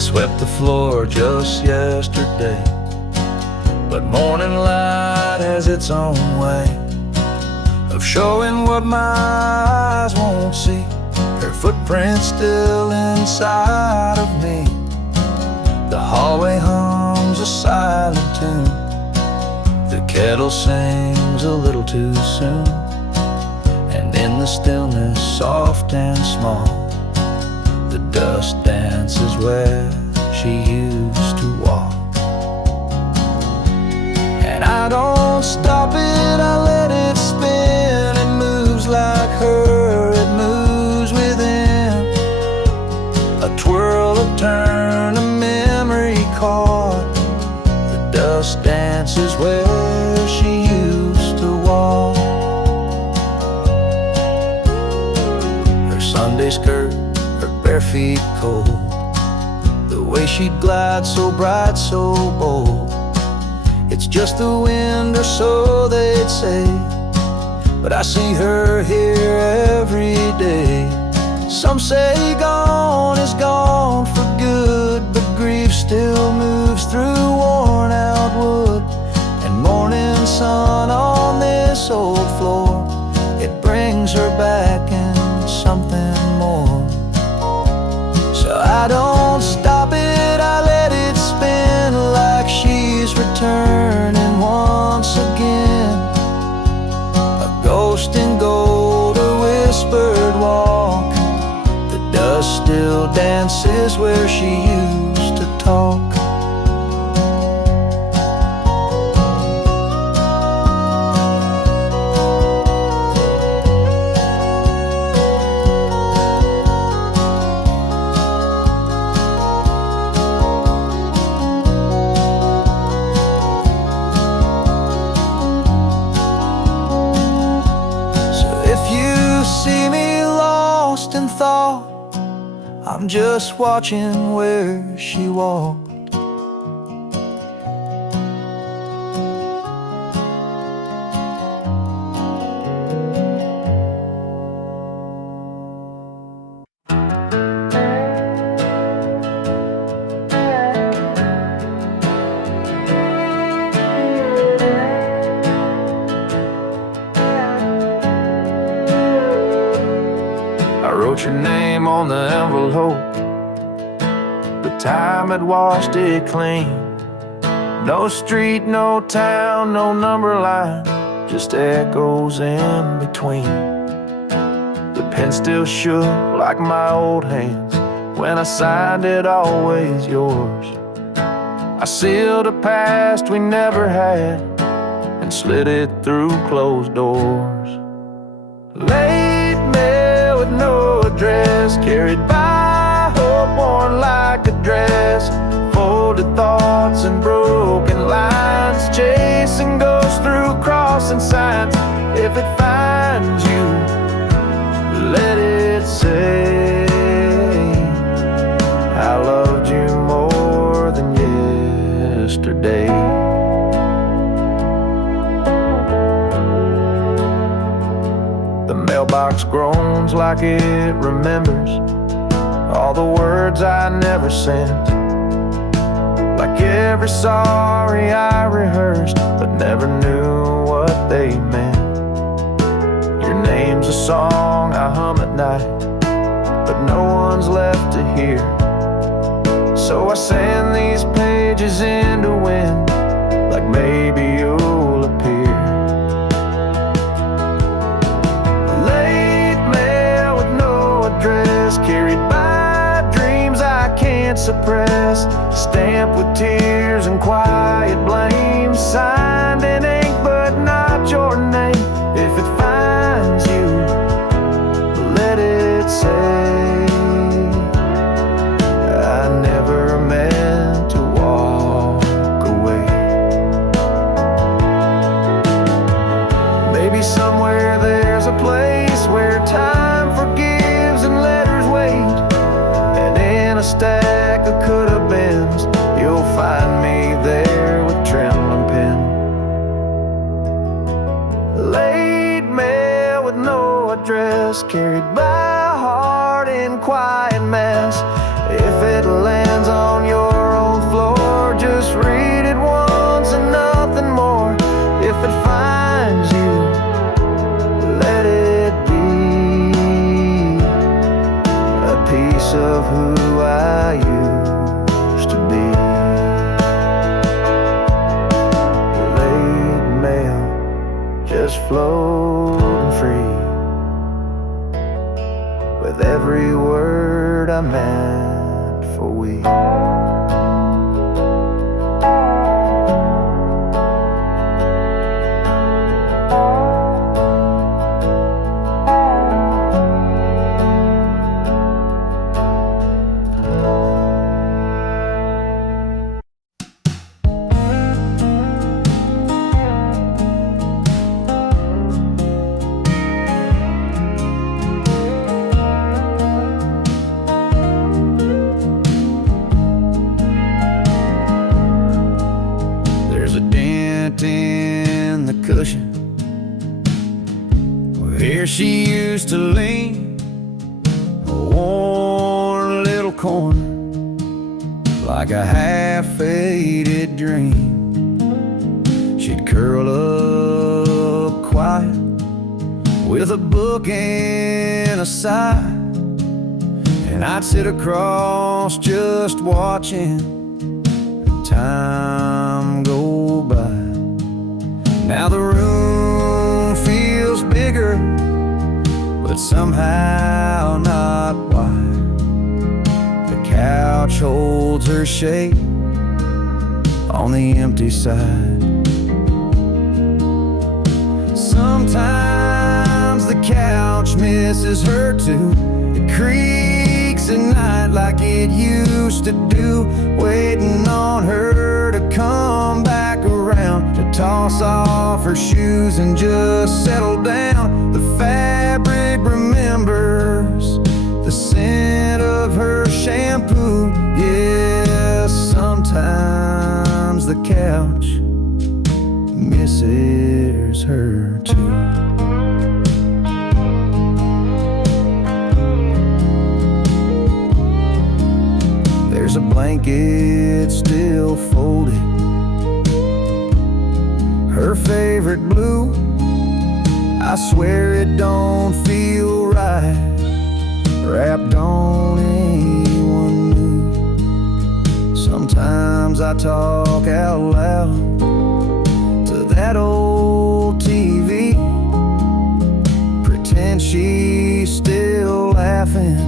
swept the floor just yesterday, but morning light has its own way of showing what my eyes won't see. Her footprint's still inside of me. The hallway hums a silent tune. The kettle sings a little too soon. And in the stillness, soft and small, the dust dances where she used to walk. And I don't stop it, I let it spin. It moves like her, it moves within. A twirl, a turn, a memory caught. The dust dances where she used to walk. Her Sunday skirt, her bare feet cold, the way she'd glide so bright, so bold. It's just the wind, or so they'd say, but I see her here every day. Some say gone is gone for good, but grief still moves through worn out wood. And morning sun on this old floor, it brings her back in something more. So I don't stop it, I let it spin like she's returning once again. A ghost in gold, a whispered walk. The dust still dances where she used to talk. See me lost in thought, I'm just watching where she walked. I wrote your name on the envelope, the time had washed it clean. No street, no town, no number line, just echoes in between. The pen still shook like my old hands when I signed it, always yours. I sealed a past we never had and slid it through closed doors. Late mail with no address, carried by hope worn like a dress. Folded thoughts and broken lines, chasing ghosts through crossing signs. If it finds you, let it say I loved you more than yesterday. The mailbox groans like it remembers all the words I never sent, like every sorry I rehearsed but never knew what they meant. Your name's a song I hum at night, but no one's left to hear. So I send these pages into wind, like maybe you'll appear. Late mail with no address, carried by dreams I can't suppress. Stamped with tears and quiet blame, signed in ink but not your name. If it finds you, let it say I never meant to walk away. Maybe somewhere there's a place where time forgives and letters wait, and in a stack of could-have-beens you'll find me there with trembling pen. Late mail with no address, carried by a heart in quiet mess. If it lands on just floating free, with every word I meant for we. In the cushion where she used to lean, a worn little corner like a half-faded dream. She'd curl up quiet with a book and a sigh, and I'd sit across just watching time go by. Now the room feels bigger, but somehow not wide. The couch holds her shape on the empty side. Sometimes the couch misses her too. It creaks at night like it used to do, waiting on her to come back around, to toss off her shoes and just settle down. The fabric remembers the scent of her shampoo. Yes, sometimes the couch misses her too. There's a blanket still folded, her favorite blue. I swear it don't feel right, wrapped on anyone new. Sometimes I talk out loud to that old TV, pretend she's still laughing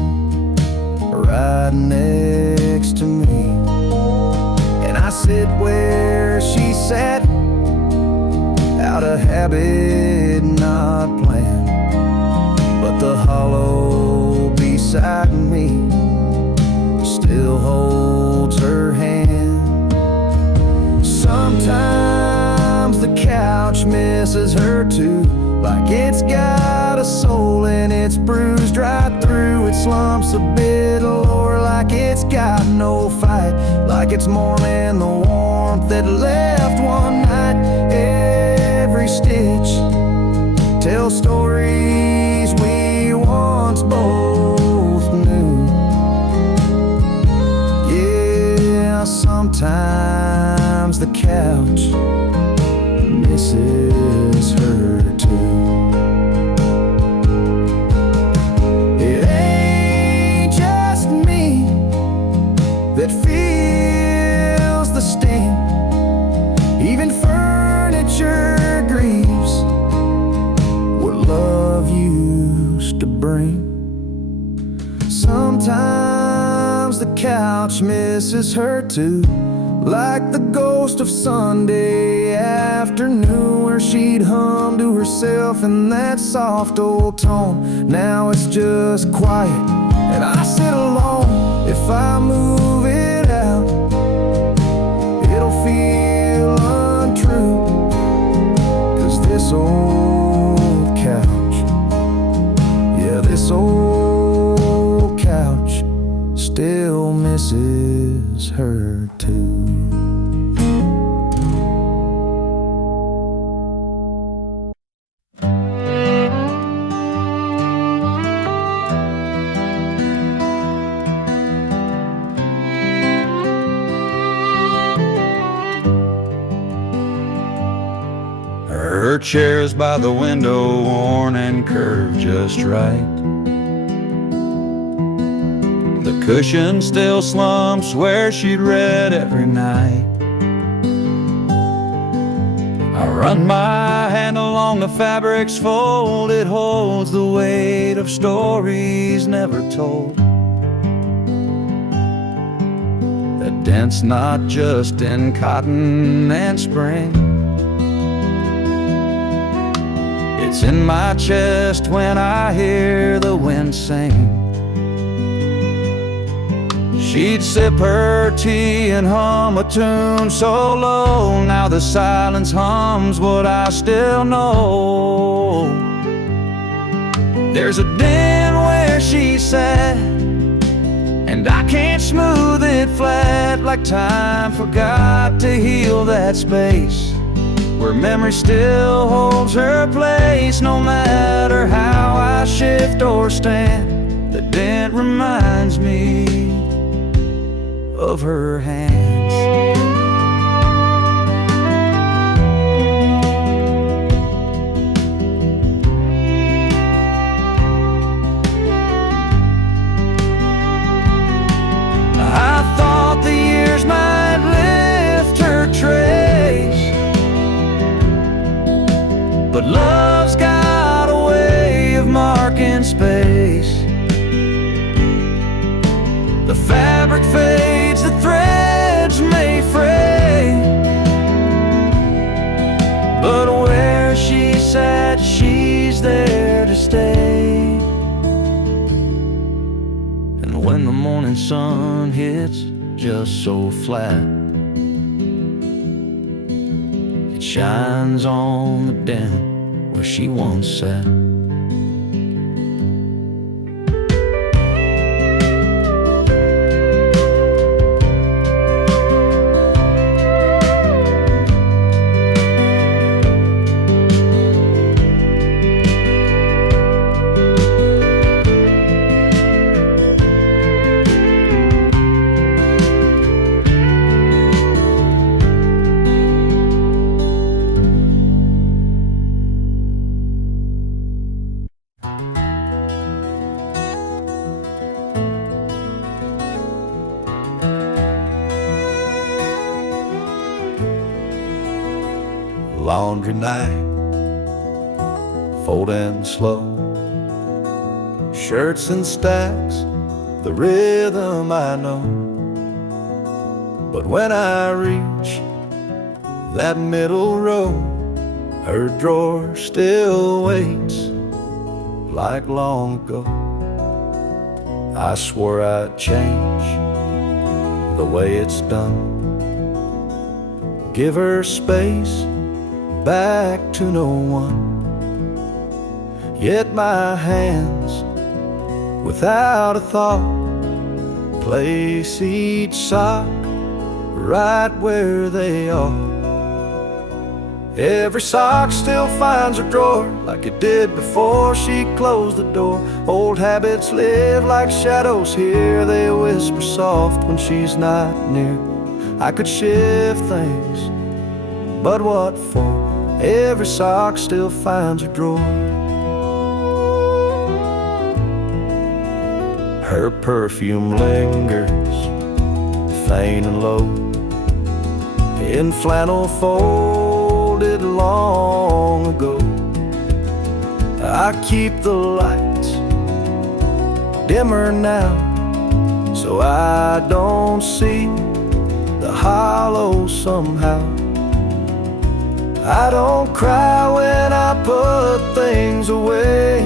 right next to me. And I sit where she sat, out of habit, not planned, but the hollow beside me still holds her hand. Sometimes the couch misses her too, like it's got a soul and it's bruised right through. It slumps a bit lower, like it's got no fight, like it's mourning the warmth that left one night. Every stitch tells stories we once both knew. Yeah, sometimes the couch misses her too. It ain't just me that feels the sting. Even furniture grieves what love used to bring. Sometimes the couch misses her too, like the ghost of Sunday afternoon, where she'd hum to herself in that soft old tone. Now it's just quiet and I sit alone. If I move it out, it'll feel untrue, 'cause this old couch, yeah, this old couch still misses her too. Her chair's by the window, worn and curved just right. The cushion still slumps where she'd read every night. I run my hand along long the fabric's fold, it holds the weight of stories never told. That dent's not just in cotton and spring, it's in my chest when I hear the wind sing. She'd sip her tea and hum a tune so low, now the silence hums what I still know. There's a den where she sat, and I can't smooth it flat, like time forgot to heal that space where memory still holds her place. No matter how I shift or stand, the dent reminds me of her hands. I thought the years might lift her trace, but love's got a way of marking space. The fabric fades, the threads may fray, but where she sat, she's there to stay. And when the morning sun hits just so flat, it shines on the dent where she once sat. Laundry night, folding slow, shirts in stacks, the rhythm I know. But when I reach that middle row, her drawer still waits like long ago. I swore I'd change the way it's done, give her space back to no one. Yet my hands, without a thought, place each sock right where they are. Every sock still finds a drawer like it did before she closed the door. Old habits live like shadows here, they whisper soft when she's not near. I could shift things, but what for? Every sock still finds a drawer. Her perfume lingers, faint and low, in flannel folded long ago. I keep the lights dimmer now, so I don't see the hollow somehow. I don't cry when I put things away,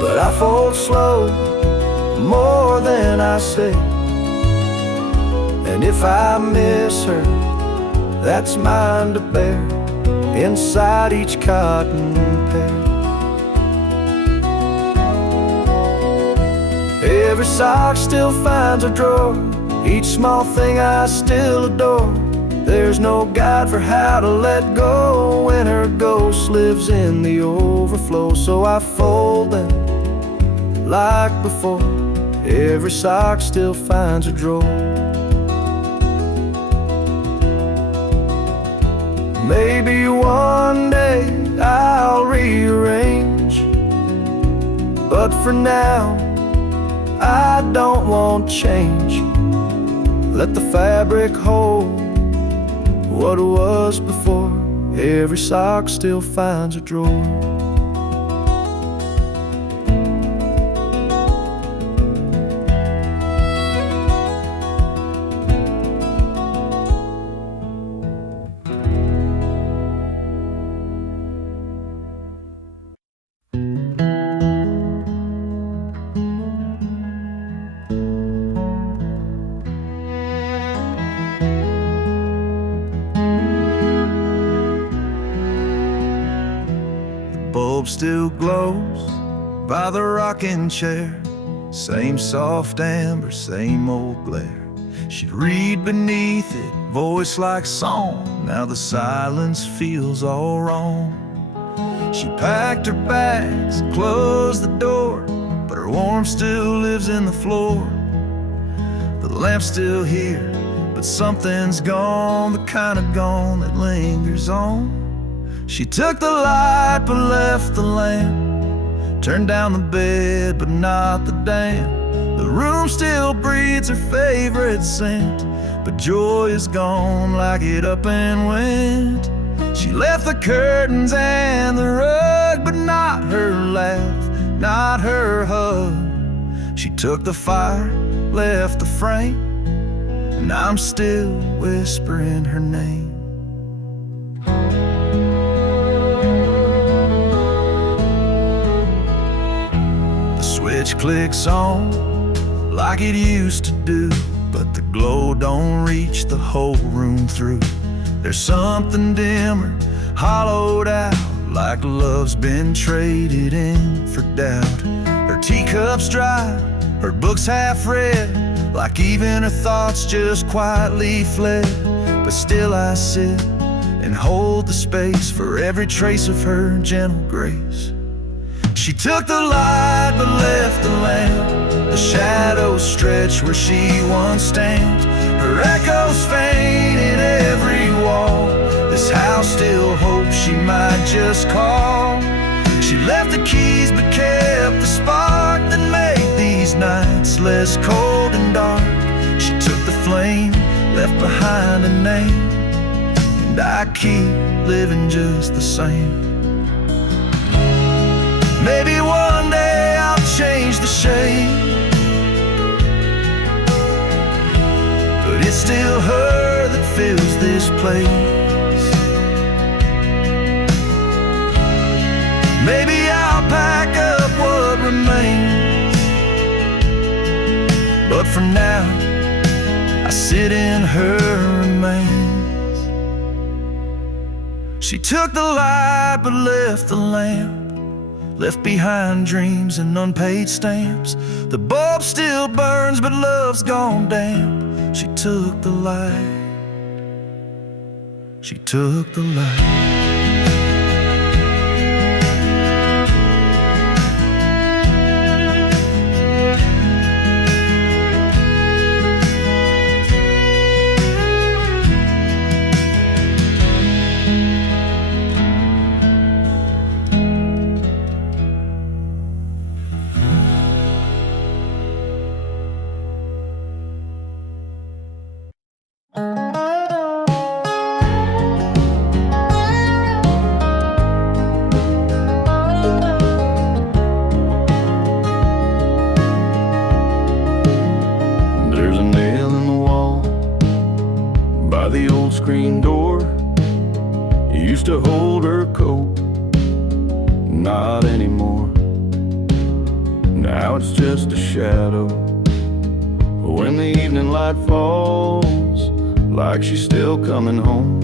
but I fold slow, more than I say. And if I miss her, that's mine to bear, inside each cotton pair. Every sock still finds a drawer, each small thing I still adore. There's no guide for how to let go when her ghost lives in the overflow. So I fold them like before, every sock still finds a drawer. Maybe one day I'll rearrange, but for now I don't want change. Let the fabric hold what was before, Every sock still finds a drawer. Bulb still glows by the rocking chair, same soft amber, same old glare. She'd read beneath it, voice like song. Now the silence feels all wrong. She packed her bags, closed the door, but her warmth still lives in the floor. The lamp's still here, but something's gone, the kind of gone that lingers on. She took the light but left the lamp, turned down the bed but not the damp. The room still breathes her favorite scent, but joy is gone like it up and went. She left the curtains and the rug, but not her laugh, not her hug. She took the fire, left the frame, and I'm still whispering her name. Switch clicks on like it used to do, but the glow don't reach the whole room through. There's something dimmer, hollowed out, like love's been traded in for doubt. Her teacup's dry, her books half read, like even her thoughts just quietly fled. But still I sit and hold the space for every trace of her gentle grace. She took the light but left the lamp, the shadows stretch where she once stands. Her echoes faint in every wall, this house still hopes she might just call. She left the keys but kept the spark that made these nights less cold and dark. She took the flame, left behind a name, and I keep living just the same. Maybe one day I'll change the shape, but it's still her that fills this place. Maybe I'll pack up what remains, but for now I sit in her remains. She took the light but left the lamp, left behind dreams and unpaid stamps. The bulb still burns, but love's gone damp. She took the light, she took the light. The old screen door used to hold her coat, not anymore. Now it's just a shadow when the evening light falls, like she's still coming home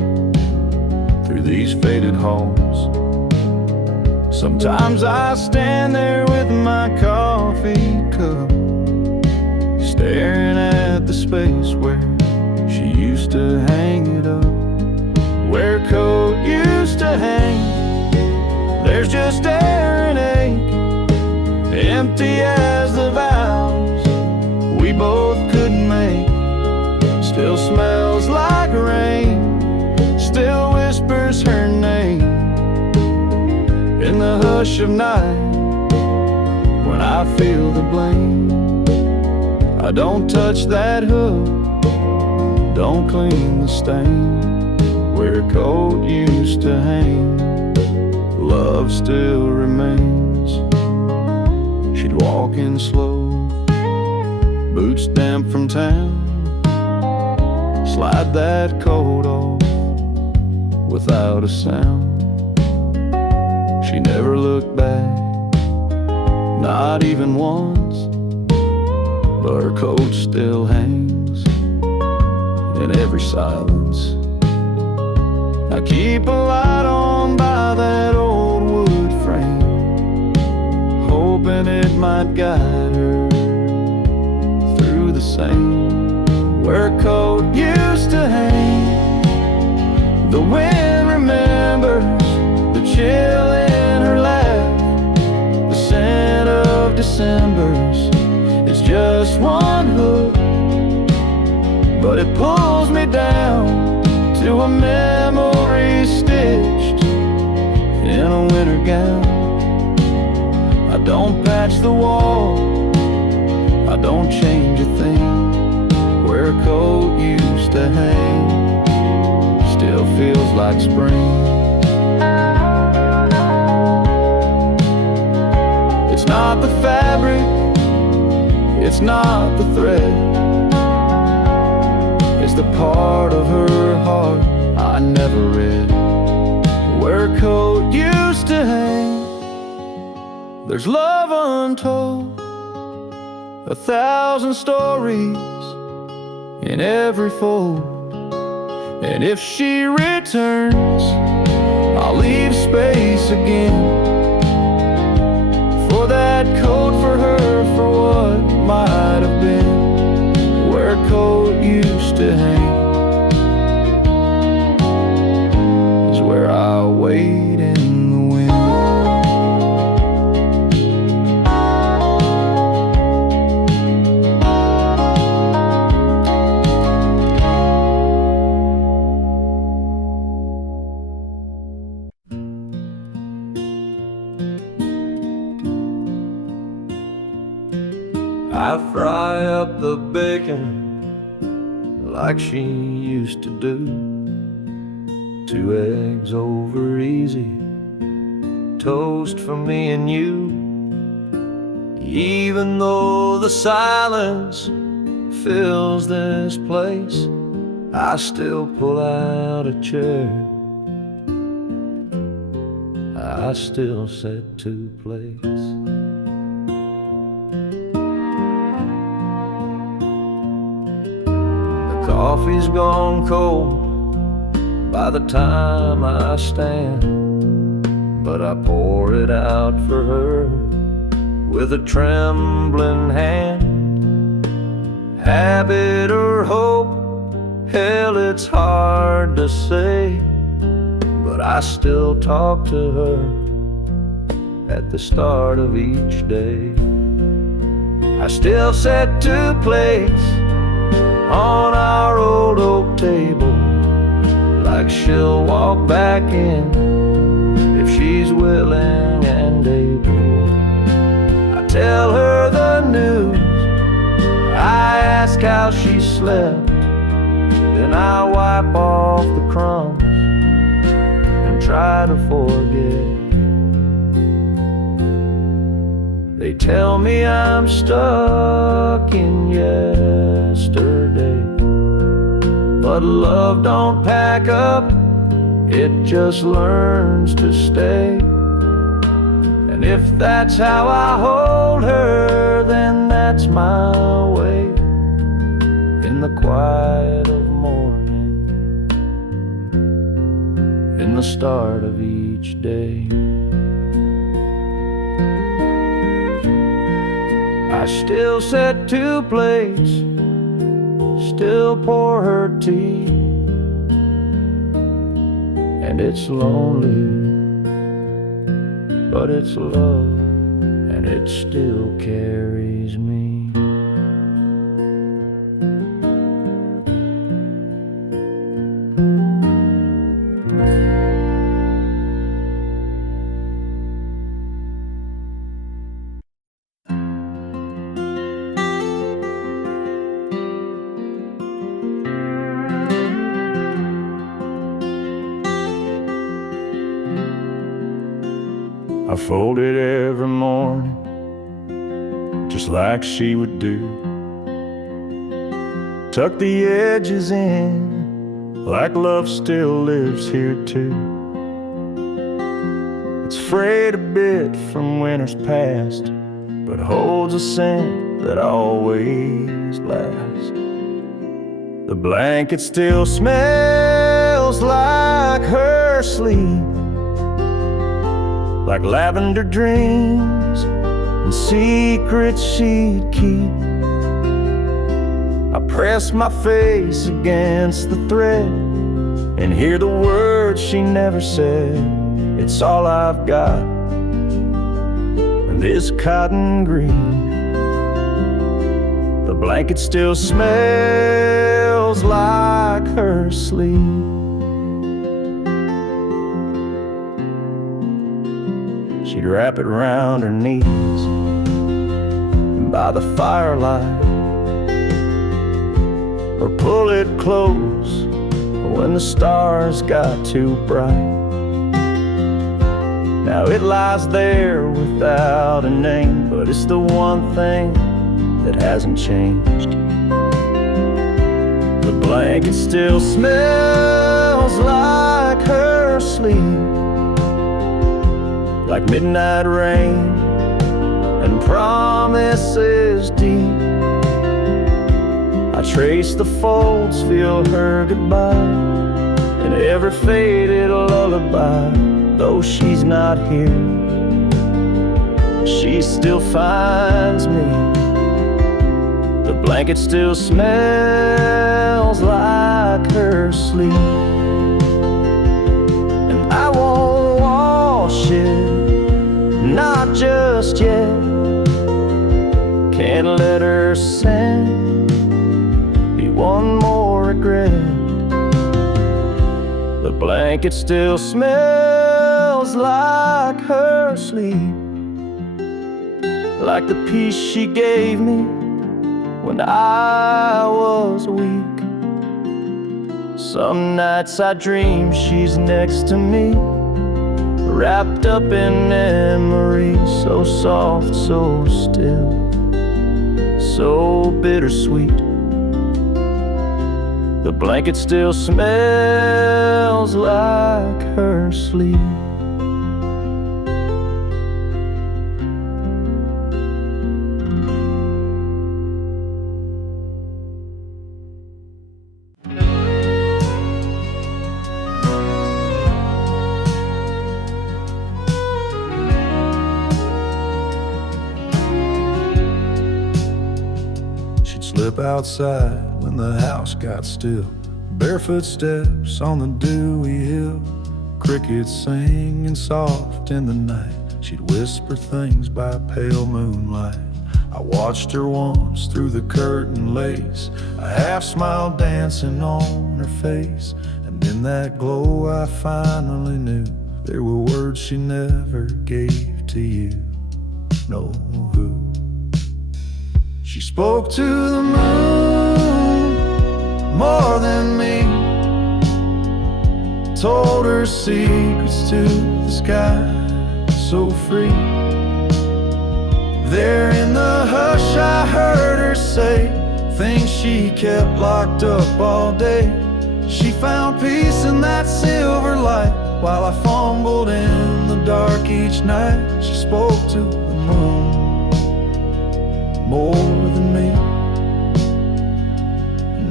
through these faded halls. Sometimes I stand there with my coffee cup, staring at the space where she used to hang it up, where a coat used to hang. There's just air and ache, empty as the vows we both couldn't make. Still smells like rain, still whispers her name in the hush of night. When I feel the blame, I don't touch that hook, don't clean the stain. where her coat used to hang. Love still remains. She'd walk in slow, boots damp from town, slide that coat off without a sound. She never looked back, not even once, but her coat still hangs in every silence. I keep a light on by that old wood frame, hoping it might guide her through the same, where her coat used to hang. The wind remembers the chill in her laugh. The scent of December's is just one hook, but it pulls me down to a memory stitched in a winter gown. I don't patch the wall, I don't change a thing, where a coat used to hang still feels like spring. It's not the fabric, it's not the thread, it's the part of her heart I never read, where her coat used to hang. There's love untold, 1,000 stories in every fold, and if she returns, I'll leave space again for that coat, for her, for what might have been, where her coat used to hang is where I wait in the wind. I fry up the bacon like she used to do, 2 eggs over easy, toast for me and you. Even though the silence fills this place, I still pull out a chair, I still set to place. Coffee's gone cold by the time I stand, but I pour it out for her with a trembling hand. Habit or hope, hell, it's hard to say, but I still talk to her at the start of each day. I still set 2 plates on our old oak table, like she'll walk back in if she's willing and able. I tell her the news, I ask how she slept, then I wipe off the crumbs and try to forget. They tell me I'm stuck in yesterday, but love don't pack up, it just learns to stay. And if that's how I hold her, then that's my way, in the quiet of morning, in the start of each day. I still set 2 plates, still pour her tea, and it's lonely, but it's love, and it still carries me. I fold it every morning, just like she would do. Tuck the edges in, like love still lives here too. It's frayed a bit from winters past, but holds a scent that always lasts. The blanket still smells like her sleep, like lavender dreams and secrets she'd keep. I press my face against the thread and hear the words she never said. It's all I've got, and this cotton green. The blanket still smells like her sleep. She'd wrap it around her knees by the firelight, or pull it close when the stars got too bright. Now it lies there without a name, but it's the one thing that hasn't changed. The blanket still smells like her sleep, like midnight rain and promises deep. I trace the folds, feel her goodbye in every faded lullaby. Though she's not here, she still finds me. The blanket still smells like her sleep, and I won't wash it, not just yet. Can't let her scent be one more regret. The blanket still smells like her sleep, like the peace she gave me when I was weak. Some nights I dream she's next to me, wrapped up in memories, so soft, so still, so bittersweet. The blanket still smells like her sleep. Slip outside when the house got still, barefoot steps on the dewy hill, crickets singing soft in the night. She'd whisper things by pale moonlight. I watched her once through the curtain lace, a half smile dancing on her face, and in that glow I finally knew there were words she never gave to you. No, who? She spoke to the moon more than me, told her secrets to the sky, so free. There in the hush I heard her say things she kept locked up all day. She found peace in that silver light while I fumbled in the dark each night. She spoke to the moon more than me.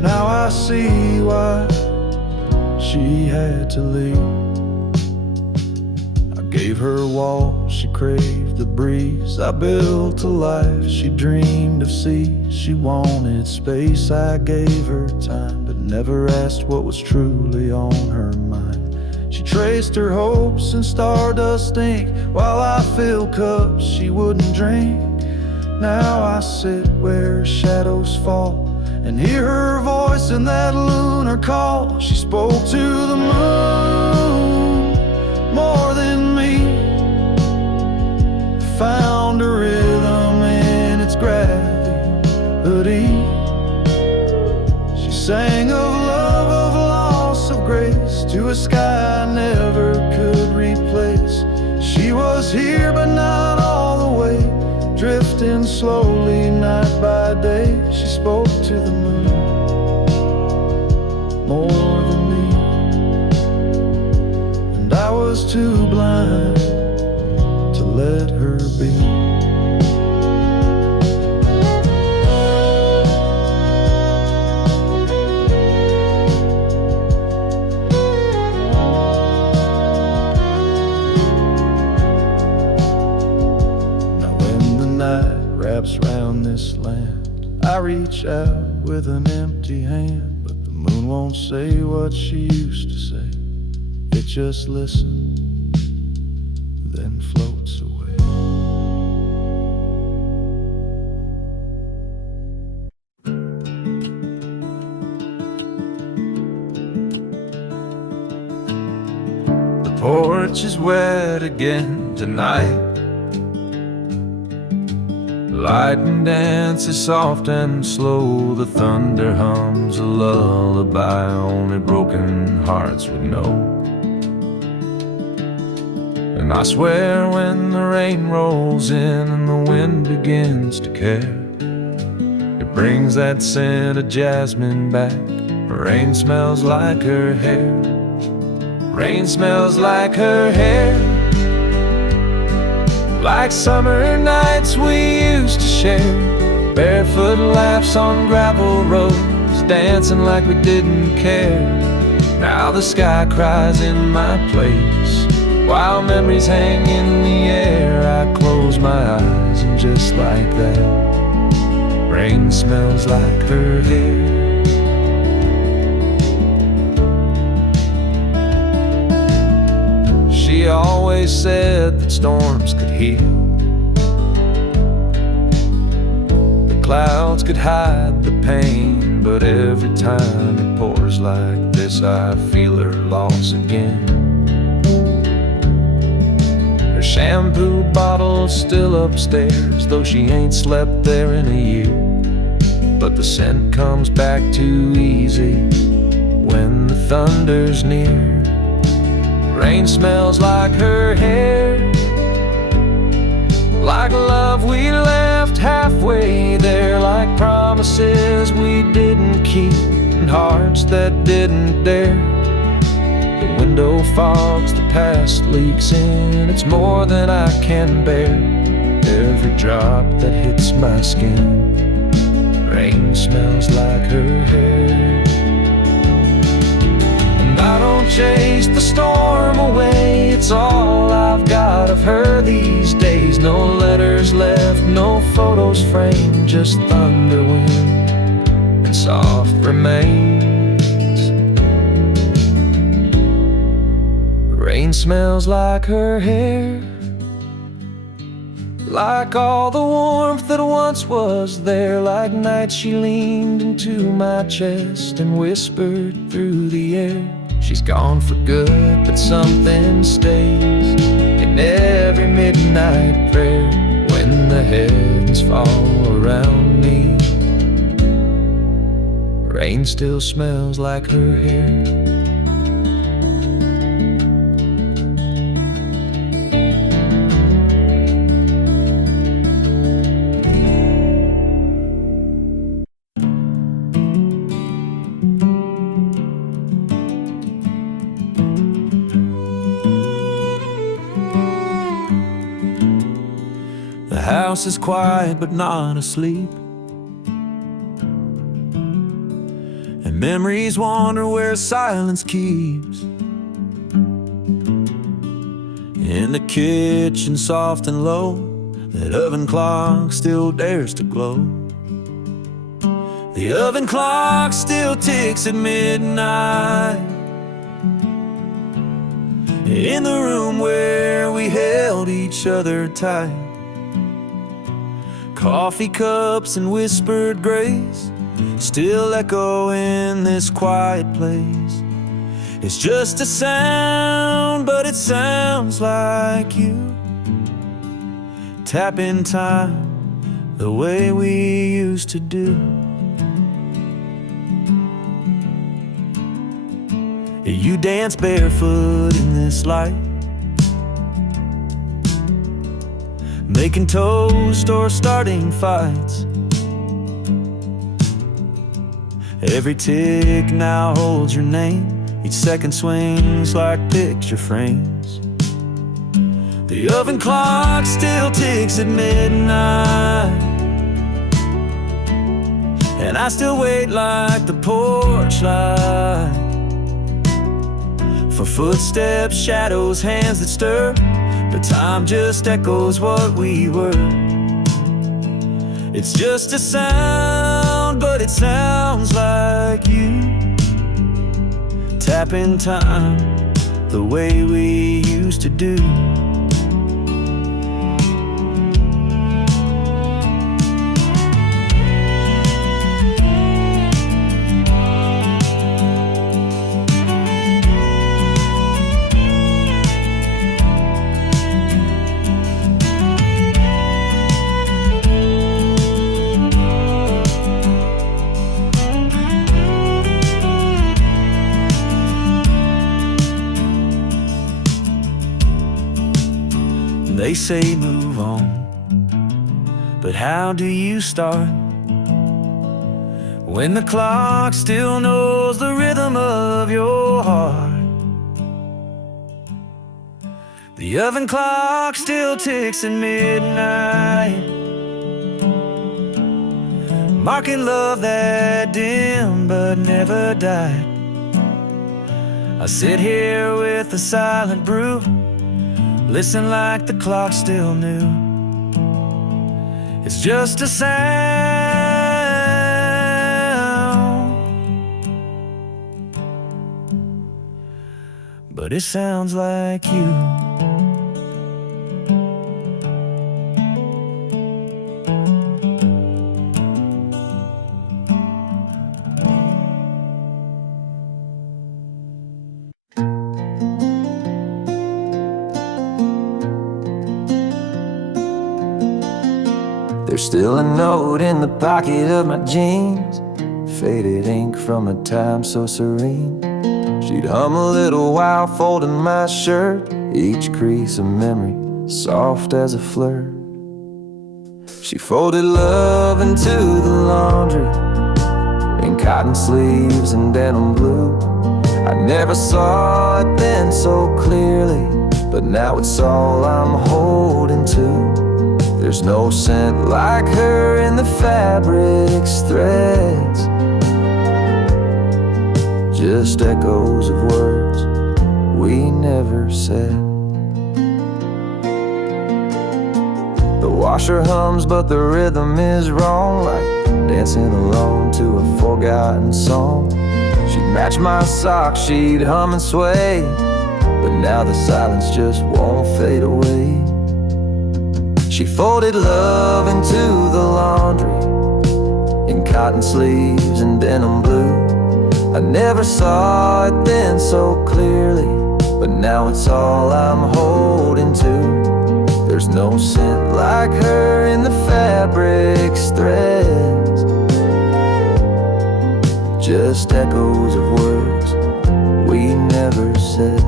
Now I see why she had to leave. I gave her walls, she craved the breeze. I built a life she dreamed of seas. She wanted space, I gave her time, but never asked what was truly on her mind. She traced her hopes in stardust ink while I filled cups she wouldn't drink. Now I sit where shadows fall and hear her voice in that lunar call. She spoke to the moon more than me, found a rhythm in its gravity. She sang of love, of loss, of grace, to a sky I never could replace. She was here but not all the way, drifting slowly night by day. She spoke to the moon more than me, and I was too blind to let her be. Wraps round this land, I reach out with an empty hand, but the moon won't say what she used to say. It just listens, then floats away. The porch is wet again tonight. Lightning dances soft and slow, the thunder hums a lullaby only broken hearts would know. And I swear when the rain rolls in and the wind begins to care, it brings that scent of jasmine back. Rain smells like her hair. Rain smells like her hair. Like summer nights we used to share, barefoot laughs on gravel roads, dancing like we didn't care. Now the sky cries in my place, while memories hang in the air. I close my eyes and just like that, rain smells like her hair. She always said that storms could heal, the clouds could hide the pain, but every time it pours like this I feel her loss again. Her shampoo bottle's still upstairs, though she ain't slept there in a year, but the scent comes back too easy when the thunder's near. Rain smells like her hair, like love we left halfway there, like promises we didn't keep and hearts that didn't dare. The window fogs, the past leaks in, it's more than I can bear. Every drop that hits my skin, rain smells like her hair. I don't chase the storm away, it's all I've got of her these days. No letters left, no photos framed, just thunder, wind, and soft remains. Rain smells like her hair, like all the warmth that once was there, like nights she leaned into my chest and whispered through the air. She's gone for good, but something stays in every midnight prayer. When the heavens fall around me, rain still smells like her hair. The house is quiet but not asleep, and memories wander where silence keeps. In the kitchen, soft and low, that oven clock still dares to glow. The oven clock still ticks at midnight, in the room where we held each other tight. Coffee cups and whispered grace still echo in this quiet place. It's just a sound, but it sounds like you. Tap in time the way we used to do. You dance barefoot in this light, making toast or starting fights. Every tick now holds your name, each second swings like picture frames. The oven clock still ticks at midnight, and I still wait like the porch light for footsteps, shadows, hands that stir. But time just echoes what we were. It's just a sound, but it sounds like you. Tapping time the way we used to do. They say move on, but how do you start when the clock still knows the rhythm of your heart? The oven clock still ticks at midnight, marking love that dim but never died. I sit here with a silent brew, listen like the clock still knew. It's just a sound, but it sounds like you. There's still a note in the pocket of my jeans, faded ink from a time so serene. She'd hum a little while folding my shirt, each crease a memory, soft as a flirt. She folded love into the laundry, in cotton sleeves and denim blue. I never saw it then so clearly, but now it's all I'm holding to. There's no scent like her in the fabric's threads, just echoes of words we never said. The washer hums but the rhythm is wrong, like dancing alone to a forgotten song. She'd match my socks, she'd hum and sway, but now the silence just won't fade away. She folded love into the laundry, in cotton sleeves and denim blue. I never saw it then so clearly, but now it's all I'm holding to. There's no scent like her in the fabric's threads, just echoes of words we never said.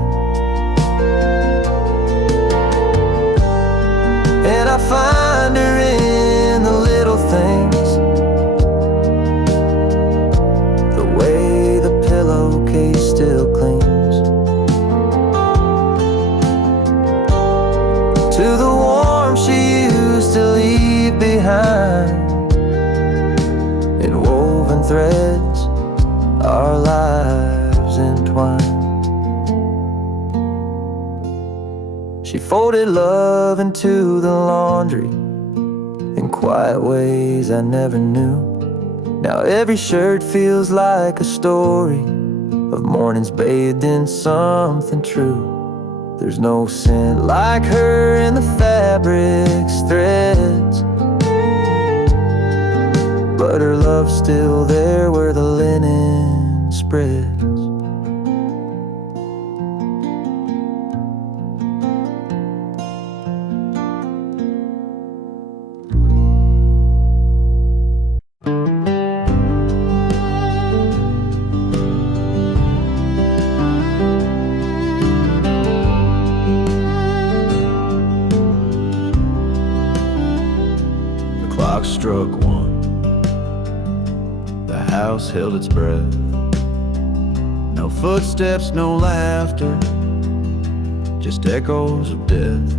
And I find her in the little things, the way the pillowcase still clings to the warmth she used to leave behind. In woven threads, our lives entwined. She folded love into the laundry in quiet ways I never knew. Now every shirt feels like a story of mornings bathed in something true. There's no scent like her in the fabric's threads, but her love's still there where the linen spreads. clock struck one. The house held its breath. No footsteps, no laughter, just echoes of death,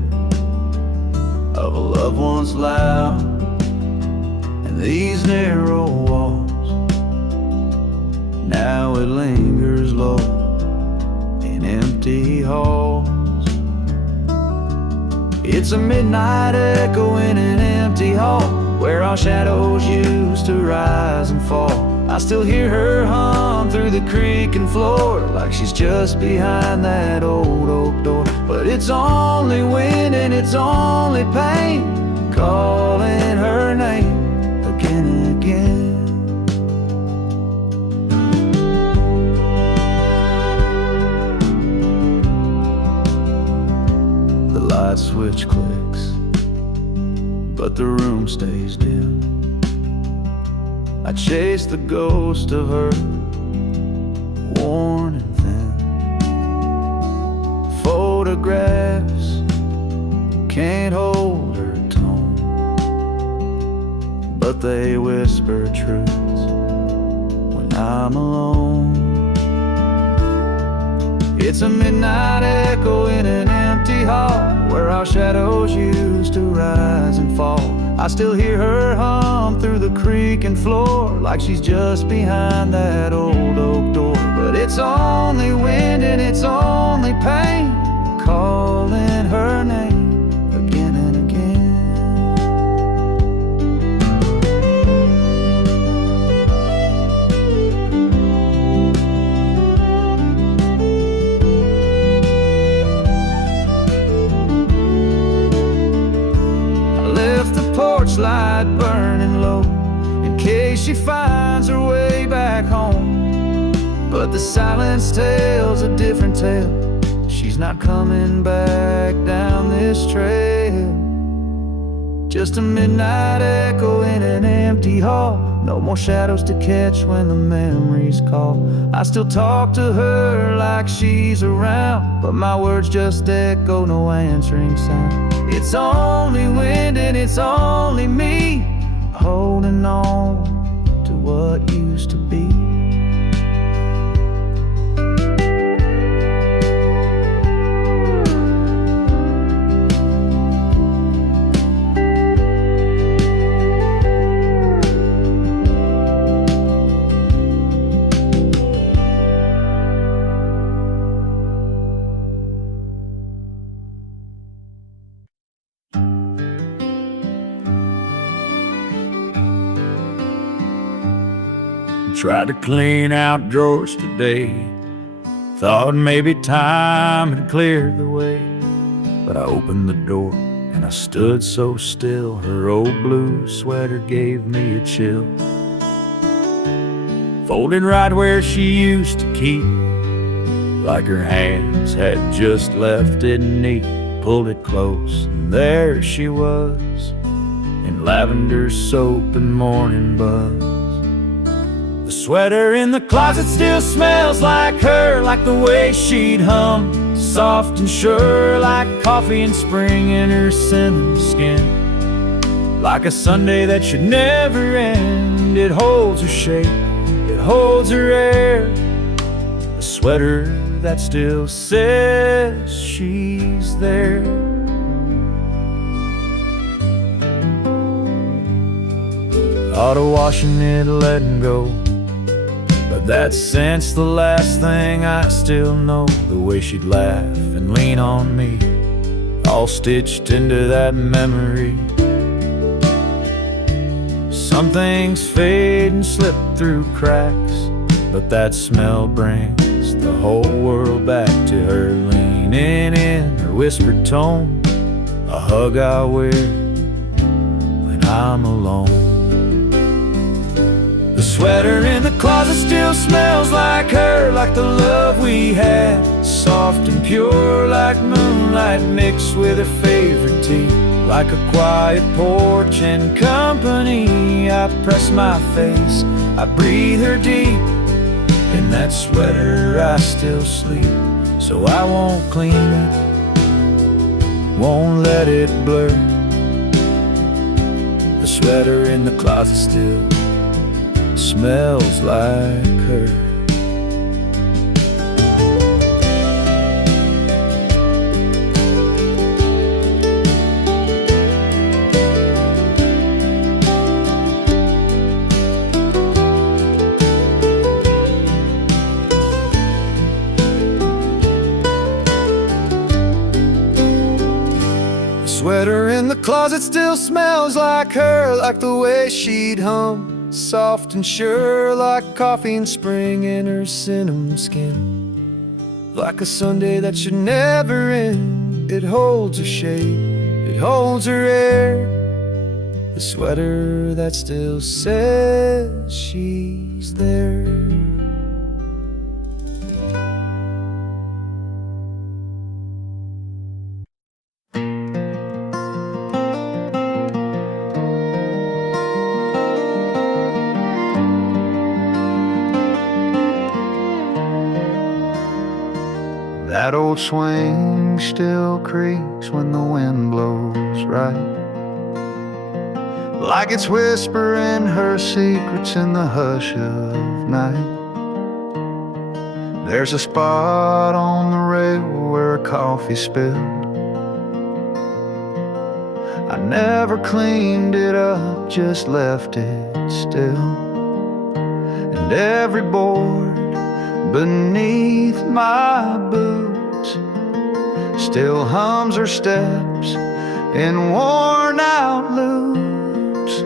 of a loved one's loud and these narrow walls. Now it lingers low in empty halls. It's a midnight echo in an empty hall, where our shadows used to rise and fall. I still hear her hum through the creaking floor, like she's just behind that old oak door. But it's only wind and it's only pain, calling her name again and again. The light switch clicks, but the room stays dim. I chase the ghost of her, worn and thin. Photographs can't hold her tone, but they whisper truths when I'm alone. It's a midnight echo in an empty hall, where our shadows used to rise and fall. I still hear her hum through the creaking floor, like she's just behind that old oak door. But it's only wind and it's only pain, calling her name again and again. Porch light burning low, in case she finds her way back home. But the silence tells a different tale. She's not coming back down this trail. Just a midnight echo in an empty hall, no more shadows to catch when the memories call. I still talk to her like she's around, but my words just echo, no answering sound. It's only wind and it's only me, holding on to what used to be. Tried to clean out drawers today, thought maybe time had cleared the way. But I opened the door and I stood so still, her old blue sweater gave me a chill. Folded right where she used to keep, like her hands had just left it neat. Pulled it close and there she was, in lavender soap and morning buzz. The sweater in the closet still smells like her, like the way she'd hum, soft and sure, like coffee in spring in her cinnamon skin. Like a Sunday that should never end, it holds her shape, it holds her air. The sweater that still says she's there. Auto washing it, letting go, but that scent's the last thing I still know. The way she'd laugh and lean on me, all stitched into that memory. Some things fade and slip through cracks, but that smell brings the whole world back to her, leaning in her whispered tone, a hug I wear when I'm alone. The sweater in the closet still smells like her, like the love we had, soft and pure, like moonlight mixed with her favorite tea. Like a quiet porch and company, I press my face, I breathe her deep. In that sweater I still sleep, so I won't clean it, won't let it blur. The sweater in the closet still smells like her. Sweater in the closet still smells like her, like the way she'd hum, soft and sure, like coffee in spring in her cinnamon skin. Like a Sunday that should never end, it holds her shape, it holds her air. The sweater that still says she's there. That old swing still creaks when the wind blows right, like it's whispering her secrets in the hush of night. There's a spot on the rail where a coffee spilled. I never cleaned it up, just left it still. And every board beneath my boots still hums her steps in worn out loops.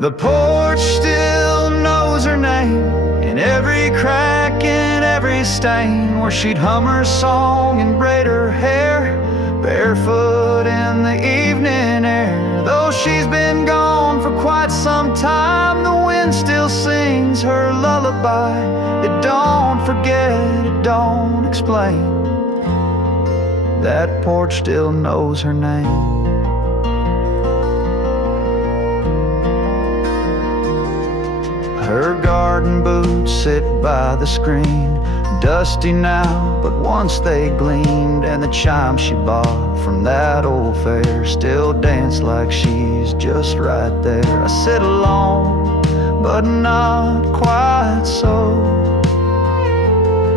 The porch still knows her name, in every crack, in every stain, where she'd hum her song and braid her hair, barefoot in the evening air. Though she's been gone for quite some time, the wind still sings her lullaby. It don't forget, it don't explain. That porch still knows her name. Her garden boots sit by the screen, dusty now, but once they gleamed. And the chime she bought from that old fair still dance like she's just right there. I sit alone, but not quite so,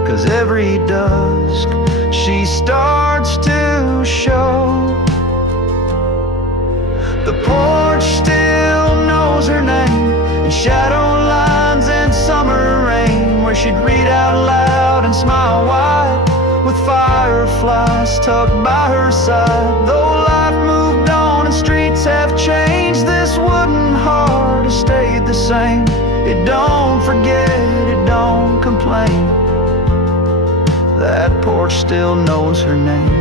'cause every dusk she starts to show. The porch still knows her name, in shadow lines and summer rain, where she'd read out loud and smile wide, with fireflies tucked by her side. Though life moved on and streets have changed, this wooden heart has stayed the same. It don't forget, it don't complain. That porch still knows her name.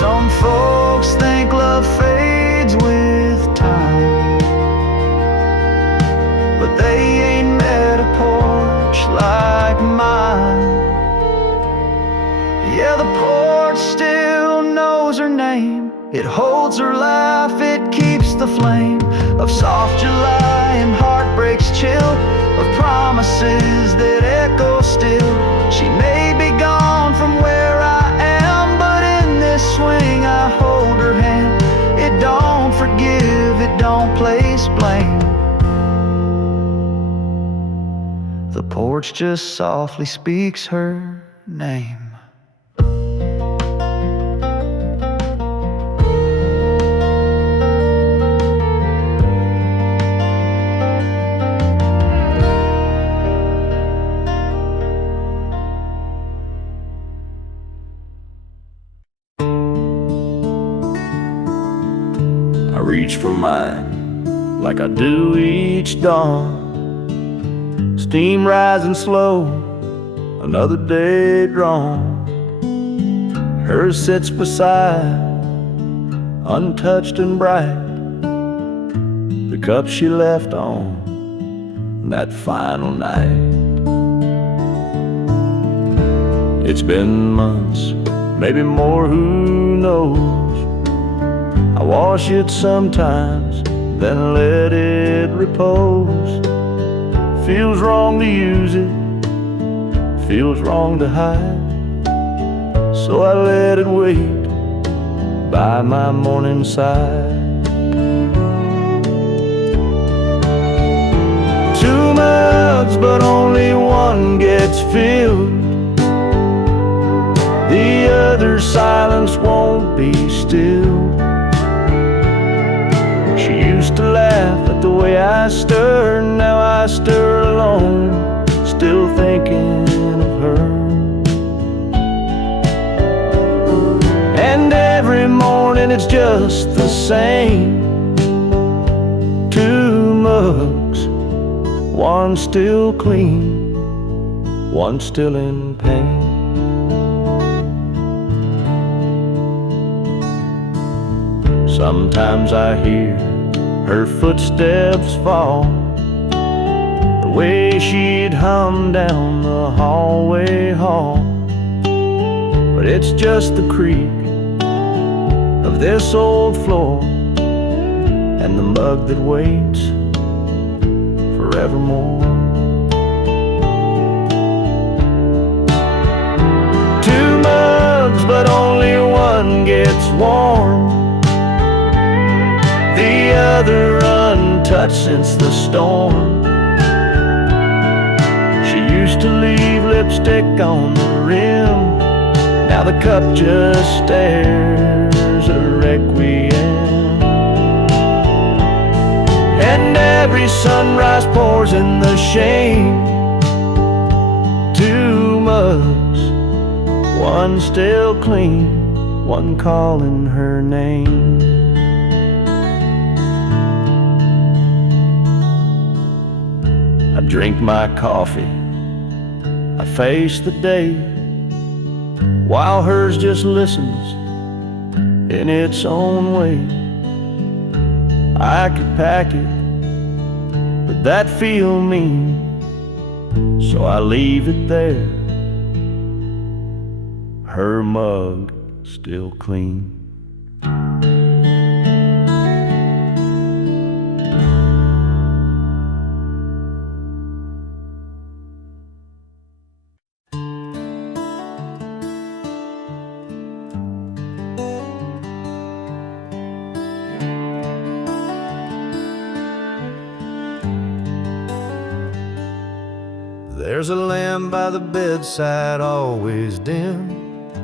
Some folks think love fades with time, but they ain't met a porch like mine. Yeah, the porch still knows her name. It holds her laugh, it keeps the flame of soft July and heartbreak's chill, of promises that echo still. She may be gone from where I am, but in this swing I hold her hand. It don't forgive, it don't place blame. The porch just softly speaks her name. I reach for mine like I do each dawn. Steam rising slow, another day drawn. Hers sits beside, untouched and bright, the cup she left on that final night. It's been months, maybe more, who knows. I wash it sometimes, then let it repose. Feels wrong to use it, feels wrong to hide, so I let it wait by my morning-side. 2 mugs, but only one gets filled. The other silence won't be still. She used to laugh at the way I stir. Now I stir alone, still thinking of her. And every morning it's just the same. 2 mugs, one still clean, one still in pain. Sometimes I hear her footsteps fall, the way she'd hum down the hallway hall. But it's just the creak of this old floor and the mug that waits forevermore. 2 mugs, but only one gets warm. The other untouched since the storm. She used to leave lipstick on the rim. Now the cup just stares a requiem. And every sunrise pours in the shame. 2 mugs, one still clean, one calling her name. I drink my coffee, I face the day, while hers just listens in its own way. I could pack it, but that'd feel mean, so I leave it there, her mug still clean. There's a lamp by the bedside, always dim.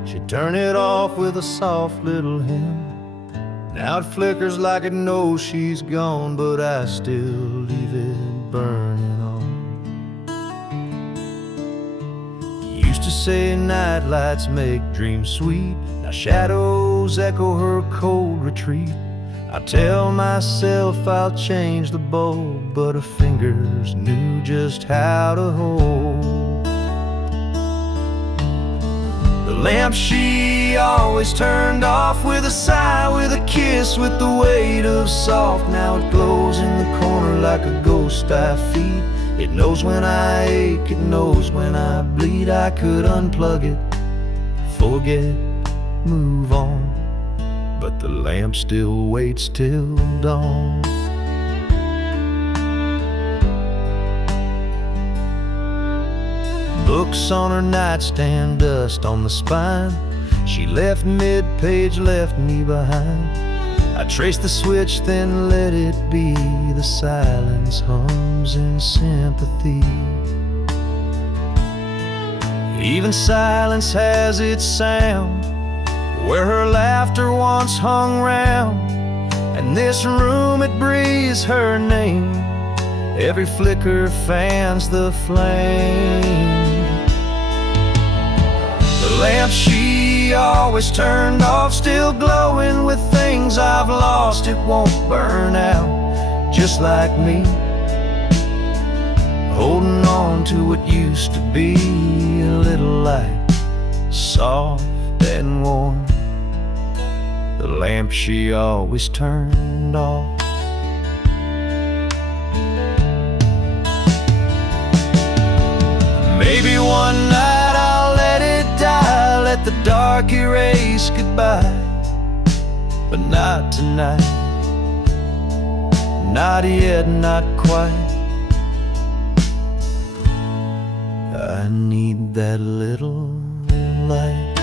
She'd turn it off with a soft little hymn. Now it flickers like it knows she's gone, but I still leave it burning on. Used to say night lights make dreams sweet. Now shadows echo her cold retreat. I tell myself I'll change the bulb, but her fingers knew just how to hold the lamp she always turned off with a sigh, with a kiss, with the weight of soft. Now it glows in the corner like a ghost I feed. It knows when I ache, it knows when I bleed. I could unplug it, forget, move on, but the lamp still waits till dawn. Books on her nightstand, dust on the spine. She left mid-page, left me behind. I trace the switch, then let it be. The silence hums in sympathy. Even silence has its sound, where her laughter once hung round. And this room, it breathes her name. Every flicker fans the flame. The lamp she always turned off, still glowing with things I've lost. It won't burn out, just like me, holding on to what used to be. A little light, soft and warm, the lamp she always turned off. Maybe one night I'll let it die, let the dark erase goodbye, but not tonight, not yet, not quite. I need that little light.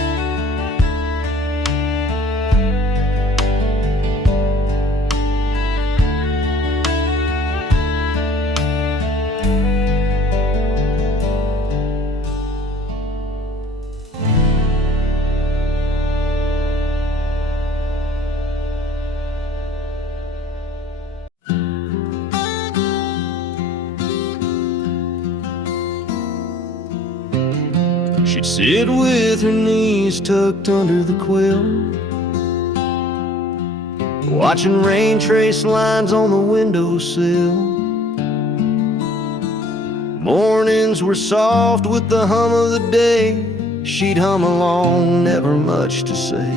She'd sit with her knees tucked under the quilt, watching rain trace lines on the windowsill. Mornings were soft with the hum of the day. She'd hum along, never much to say.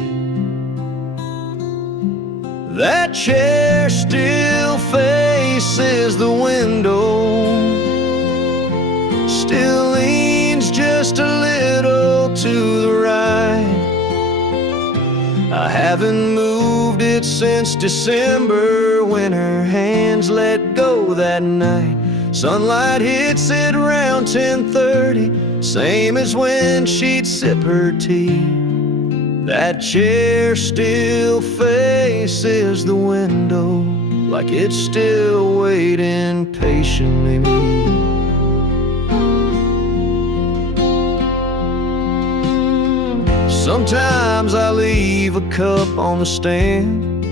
That chair still faces the window, still leans just a little to the right. I haven't moved it since December, when her hands let go that night. Sunlight hits it around 10:30, same as when she'd sip her tea. That chair still faces the window, like it's still waiting patiently. Sometimes I leave a cup on the stand,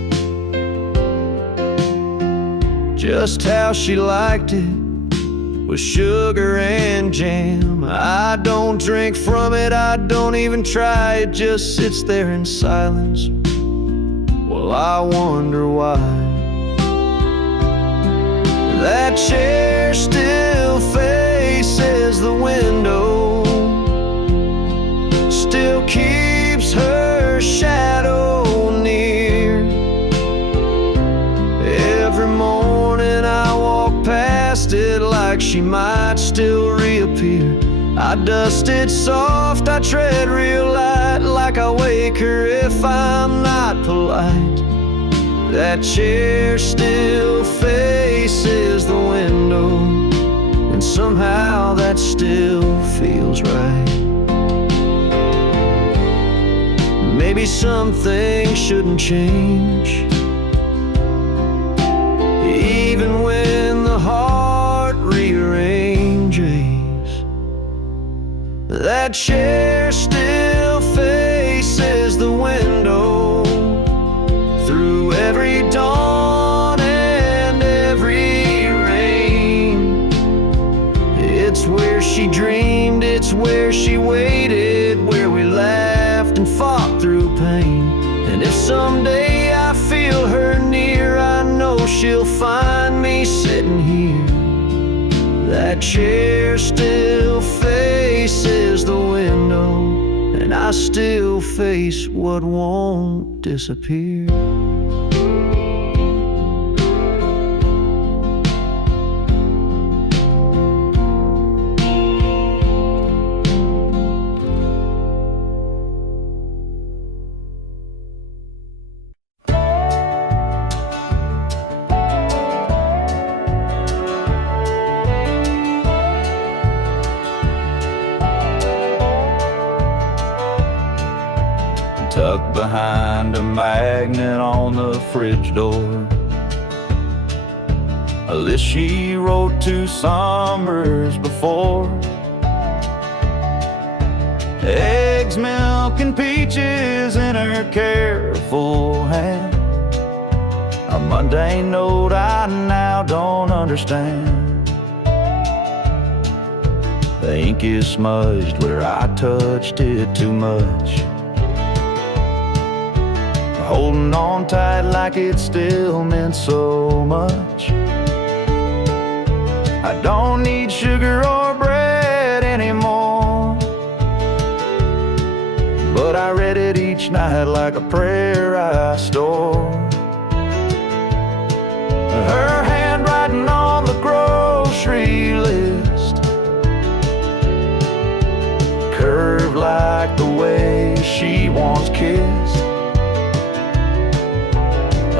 just how she liked it, with sugar and jam. I don't drink from it, I don't even try. It just sits there in silence. Well, I wonder why. That chair still faces the window, still keeps her shadow near. Every morning I walk past it like she might still reappear. I dust it soft, I tread real light, like I wake her if I'm not polite. That chair still faces the window, and somehow that still feels right. Maybe some things shouldn't change, even when the heart rearranges. That chair still faces the window, through every dawn and every rain. It's where she dreamed, it's where she waited, where we laughed and fought through pain. And if someday I feel her near, I know she'll find me sitting here. That chair still faces the window, and I still face what won't disappear. Tucked behind a magnet on the fridge door, a list she wrote 2 summers before. Eggs, milk, and peaches in her careful hand, a mundane note I now don't understand. The ink is smudged where I touched it too much, holding on tight like it still meant so much. I don't need sugar or bread anymore, but I read it each night like a prayer I store. Her handwriting on the grocery list, curved like the way she once kissed.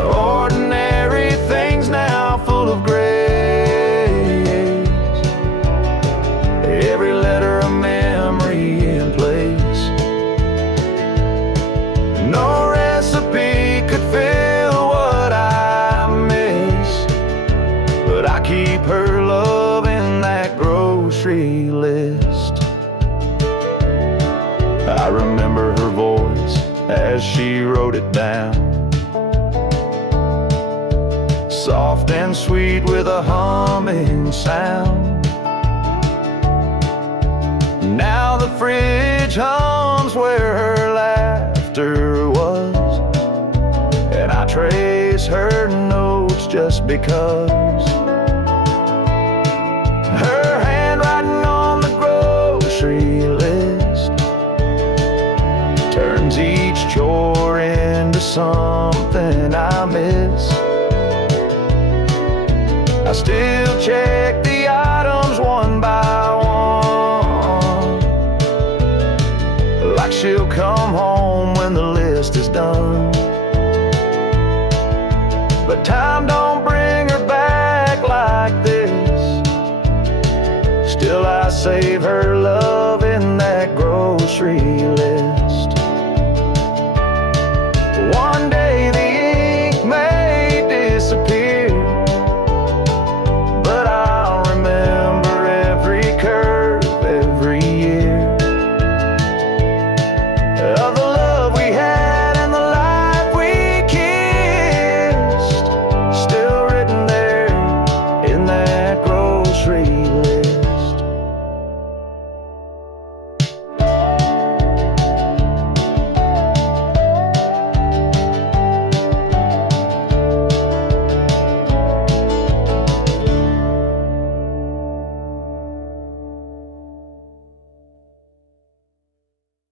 Ordinary things now full of grace, every letter a memory in place. No recipe could fill what I miss, but I keep her love in that grocery list. I remember her voice as she wrote it down, soft and sweet with a humming sound. Now Now the fridge hums where her laughter was, and I trace her notes just because. Her handwriting on the grocery list turns each chore into something I miss. I still check the items one by one, like she'll come home when the list is done. But time don't bring her back like this. Still I save her love in that grocery list. One day the ink may disappear, but I'll remember every curve, every year of the love we had and the life we kissed, still written there in that grocery list.